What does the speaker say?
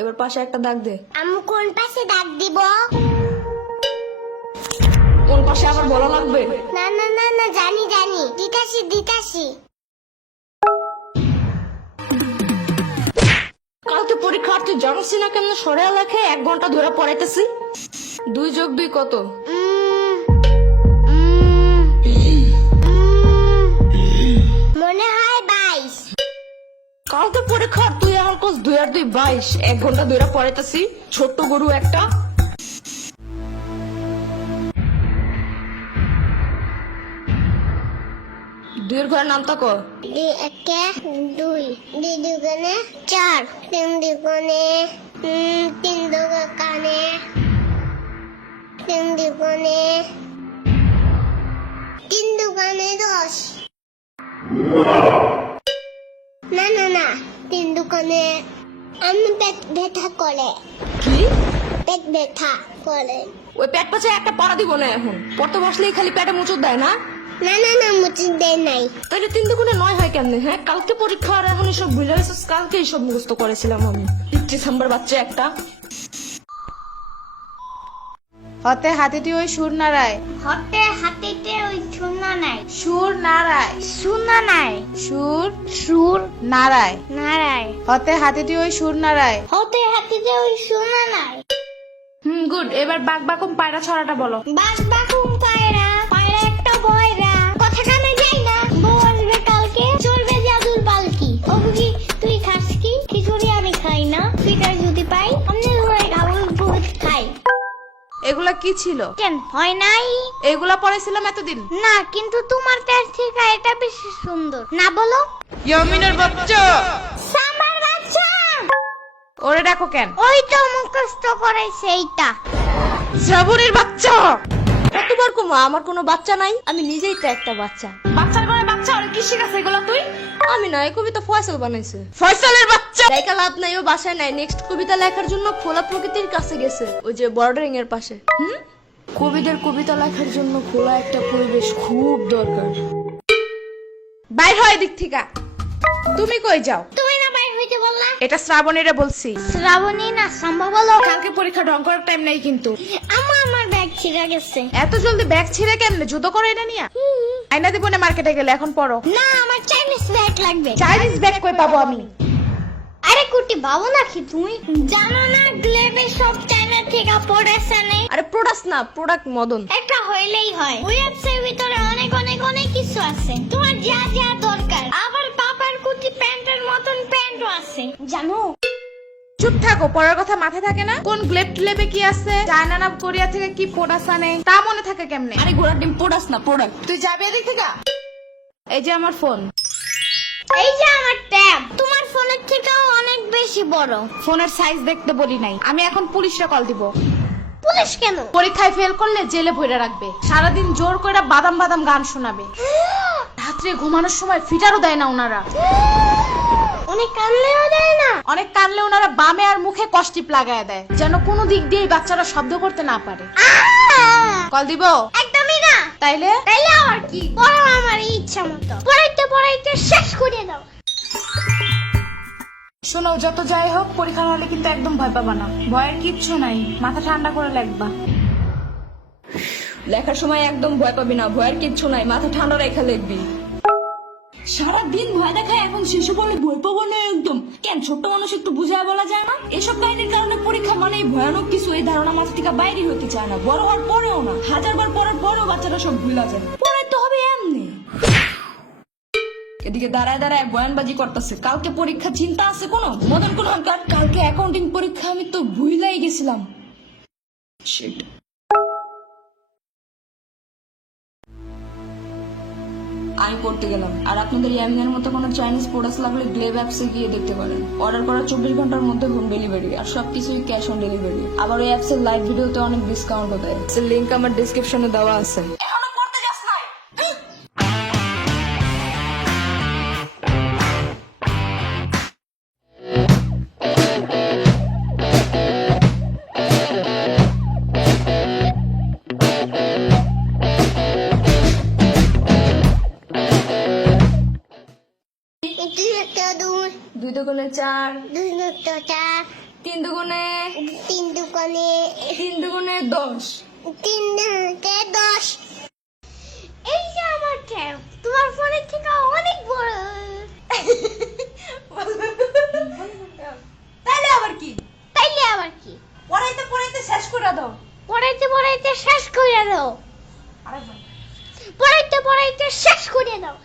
এবার পাশে একটা দাগ দে। আমি কোন পাশে দাগ দিব? কোন পাশে আবার বলা লাগবে? না না না না, জানি জানি, দিতাছি দিতাছি। কালকে পরীক্ষা, তুই জানিস না কেমন সরে লেখে 1 ঘন্টা ধরে পড়াইতেছি। 2 + 2 কত? মনে হয় 22। কালকে পরীক্ষা, তুই আমার কোস 2 আর 2 22। 1 ঘন্টা ধরে পড়াইতেছি, ছোট্ট গরু একটা। দুইয়ের ঘরের নাম তাকো। 2 একে 2, 2 দুগুণে 4, 3 দুগুণে 3 দুগুণে 3 দুগুণে 3 দুগুণে 10। না না না, 3 দুগুণে আমি পেট ব্যথা করে। কি? পেট ব্যথা করে। ওই পেট পাশে একটা পড়া দিব না এখন। পড়তে বসলেই খালি পেটে মুচুর দেয় না? না না না, মুচি দেয় নাই। তাহলে 3 দুগুণে 9 হয় কেমনে? হ্যাঁ, কালকে পরীক্ষা আর এখন এসব ভুলে গেছিস। কালকে এসব মুখস্থ করেছিলাম আমি। 25 নাম্বার বাচ্চা একটা। হতে হাতিটি ওই সুর নাড়ায়। হতে হাতিতে ওই শূন্য নাই। সুর নাড়ায়। শূন্য নাই। সুর সুর নাড়ায়। নারায়। হতে হাতিটি ওই সুর নাড়ায়। হতে হাতিতে ওই শূন্য নাই। গুড। এবার বাক বাকুম পায়রা ছড়াটা বলো। বাস বাকুম পায়রা, পায়রা একটা বয়রা, কথা কানে যাই না, বউ আসবে কালকে, চলবে জাদুর পালকি। ও বুঝি তুই খাস কি? খিচুড়ি আমি খাই না, পিঠা যদি পাই অন্য ধরে খাবো, বহুত খাই। এগুলা কি ছিল? কেন হয় নাই? এগুলা পড়াইছিলাম এতদিন। না, কিন্তু তোমার কাছ থেকে এটা বেশি সুন্দর। না বলো। ইয়ামিনের বাচ্চা। সামার বাচ্চা। ওরে দেখো কেন? ওই তো মুখস্থ করে সেইটা। শ্রাবণীর বাচ্চা। কতবার কমা, আমার কোনো বাচ্চা নাই, আমি নিজেই তো একটা বাচ্চা। বাচ্চার ঘরে বাচ্চা ওরে কি শিখাছে এগুলা তুই? আমি না, এই কবিতা ফয়সাল বানাইছে। ফয়সালের বাচ্চা। লেখা লাভ নাই, ও বাসায় নাই। নেক্সট কবিতা লেখার জন্য খোলা প্রকৃতির কাছে গেছে, ওই যে বর্ডারিং এর পাশে। কবিদের কবিতা লেখার জন্য খোলা একটা পরিবেশ খুব দরকার। বাইর হয় দিক থেকে। তুমি কই যাও? তুমি না বাইর হইতে বললা? এটা শ্রাবণীরে বলছি। শ্রাবণী না সম্ভব বলো। কালকে পরীক্ষা ঢং করার টাইম নাই কিন্তু। আমার ব্যাগ ছিঁড়ে গেছে। এত জলদি ব্যাগ ছিঁড়ে কেমনে? জুতো করে এটা নিয়া আইনা দিব না মার্কেটে গেলে। এখন পড়ো। না, আমার চাইনিজ ব্যাগ লাগবে। চাইনিজ ব্যাগ কই পাবো আমি? আরে কুটি বাবু নাকি তুমি? জানো না গ্লেবে সব চাইনা থেকে পড়েছে নেই। আরে প্রোডাক্ট না, প্রোডাক্ট মদন। একটা হইলেই হয়। ওই অ্যাপসের ভিতরে অনেক অনেক অনেক কিছু আছে, তোমার যা যা দরকার। আবার পাপার কুটি প্যান্টের মতন প্যান্টও আছে, জানো? চুপ থাকো, পড়ার কথা মাথায় থাকে না? কোন গ্লেব টেলেবে কি আছে, চায়না না কোরিয়া থেকে কি প্রোডাক্ট আনে তা মনে থাকে কেমনে? আরে ঘোড়ার ডিম প্রোডাক্ট না, প্রোডাক্ট। তুই যাবি এদিক থেকে। এই যে আমার ফোন। এই যে আমার ট্যাব, তোমার ফোনের থেকেও অনেক বেশি বড়। ফোনের সাইজ দেখতে বলি নাই। আমি এখন পুলিশে কল দিব। পুলিশ কেন? পরীক্ষায় ফেল করলে জেলে ভরে রাখবে। সারাদিন জোর করে বাদাম বাদাম গান শোনাবে। রাত্রে ঘুমানোর সময় ফিটারও দেয় না ওনারা। অনেক কানলেও দেয় না। অনেক কানলে ওনারা বামে আর মুখে কষ্টিপ লাগায় দেয়, যেন কোনো দিক দিয়ে বাচ্চারা শব্দ করতে না পারে। কল দিব? একদমই না। তাইলে তাইলে আর কি? পড়ো আমার ইচ্ছা মতো। পড়াইতে পড়াইতে শেষ করে দাও। শোনো, যত যাই হোক পরীক্ষা হলে কিন্তু একদম ভয় পাবা না। ভয়ের কিচ্ছু নাই, মাথা ঠান্ডা করে লিখবা। লেখার সময় একদম ভয় পাবি না, ভয়ের কিচ্ছু নাই, মাথা ঠান্ডা রেখে লিখবি। সারাদিন ভয় দেখায় এখন শিশু বলে ভয় পাবো না একদম। কেন, ছোট্ট মানুষ একটু বুঝায় বলা যায় না? এসব কাহিনীর কারণে পরীক্ষা মানেই ভয়ানক কিছু, এই ধারণা মাথা থেকে বাইরে হতে চায় না। বড় হওয়ার পরেও না, 1000 বার পড়ার পরেও বাচ্চারা সব ভুলা যায়। পরে তো হবে এমনি। এদিকে দাঁড়ায় দাঁড়ায় বয়ানবাজি করতেছে। কালকে পরীক্ষা, চিন্তা আছে কোনো? মদন কোন হানকার, কালকে অ্যাকাউন্টিং পরীক্ষা, আমি তো ভুলাই গেছিলাম। Shit. আমি পড়তে গেলাম। আর আপনাদের ইয়ামিনের মতো কোনো চাইনিজ প্রোডাক্ট লাগলে গ্লেব অ্যাপসে গিয়ে দেখতে পারেন। অর্ডার করার 24 ঘন্টার মধ্যে হোম ডেলিভারি, আর সবকিছুই ক্যাশ অন ডেলিভারি। আবার ওই অ্যাপসের লাইভ ভিডিওতে অনেক ডিসকাউন্টও দেয়। লিংক আমার ডেসক্রিপশনে দেওয়া আছে। এখনো পড়তে যাস না? দুই একটা দুই, 2 দুগুণে 4, 2 একটা 4, 3 দুগুণে 3 দুগুণে 3 দুগুণে 10। 3 দুগুণে 10। এই যে আমার ট্যাব তোমার ফোনের থেকে অনেক বড়। তাইলে আবার কি? তাইলে আবার কি? পড়াইতে পড়াইতে শেষ করে দাও। পড়াইতে পড়াইতে শেষ করে দাও। আরেকবার। পড়াইতে পড়াইতে শেষ করে দাও।